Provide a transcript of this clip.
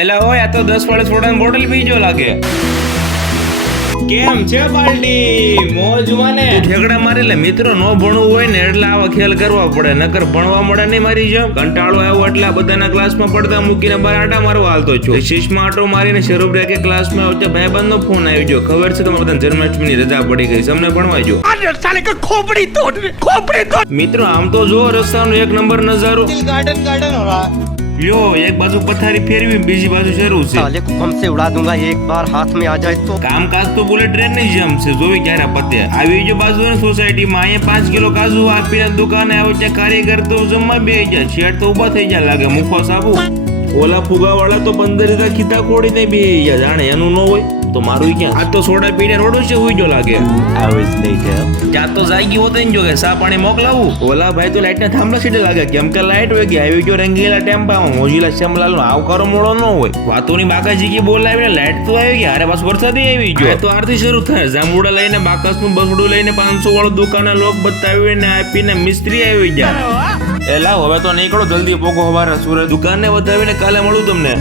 એલા હોય આ તો 10 વાળે સોડાની બોટલ પીજો લાગે. કેમ છે પાર્ટી? મોજમાં ને? ઠેકડા મારેલા મિત્રો નો ભણવું હોય ને એટલે આવા ખેલ કરવા પડે, નકર ભણવા મળે નહીં મારી જેમ. કંટાળો આવ્યો એટલે બધાના ક્લાસમાં પડતા મૂકીને બહાર આટા મારવા હાલતો છું. રિશીશમાં આટો મારીને શરૂ બ્રેકે ક્લાસમાં આવતા ભાઈબંધનો ફોન આવી ગયો. ખબર છે તમારે બધાને જન્માષ્ટમીની રજા પડી ગઈ છે, અમને ભણવા જો. મિત્રો આમ તો જો રસ્તાનો એક નંબર નજારો. गार्डन हो रहा है. લ્યો એક બાજુ પથારી ફેરવી બીજી બાજુ શરૂ છે. साले को हम से उड़ा दूंगा एक बार हाथ में आ जाए तो. કામકાજ તો બુલેટ ટ્રેન ની જેમ છે, જોવી ક્યારે પતે. આવી જો બાજુની સોસાયટીમાં અહીંયા 5 કિલો કાજુ આપીને દુકાને આવે ત્યાં કારીગર તો જમવા બેસી જાય, શેઠ તો ઉભા થઈ જાય લાગે મુખો સાબુ. ઓલા ફુગા વાળા તો 15 રીતા ખીતા ખોડીને બેસી જાય, જાણે એનું ન હોય તો મારું ક્યાં. આ તો સોડા પીને રોડો છે હુઈ જો લાગે. ત્યાં તો જાગી હોત ને જો કે સા પાણી મોકલાવું. ઓલા ભાઈ તો લાઈટ ના થાંભલા સીધે લાગે, કેમ કે લાઈટ હોય ગઈ. આવી જો રંગીલા ટેમ્પામાં મોજીલા શ્યામલાલ નો આવકારો મોડો ન હોય. વાતોની બાકાજી કી બોલાવીને લાઈટ તો આવી ગઈ, હારે પાછું વરસાદ આવી ગયો. તો આરતી શરૂ થાય. જામુડા લઈને બાકસ નું બસડું લઈને 500 વાળો દુકાને લોક બતાવીને આપીને મિસ્ત્રી આવી જાય. એલા હવે તો નીકળો જલ્દી પોકો હવારે સૂરજ. દુકાનને વધાવીને કાલે મળું તમને.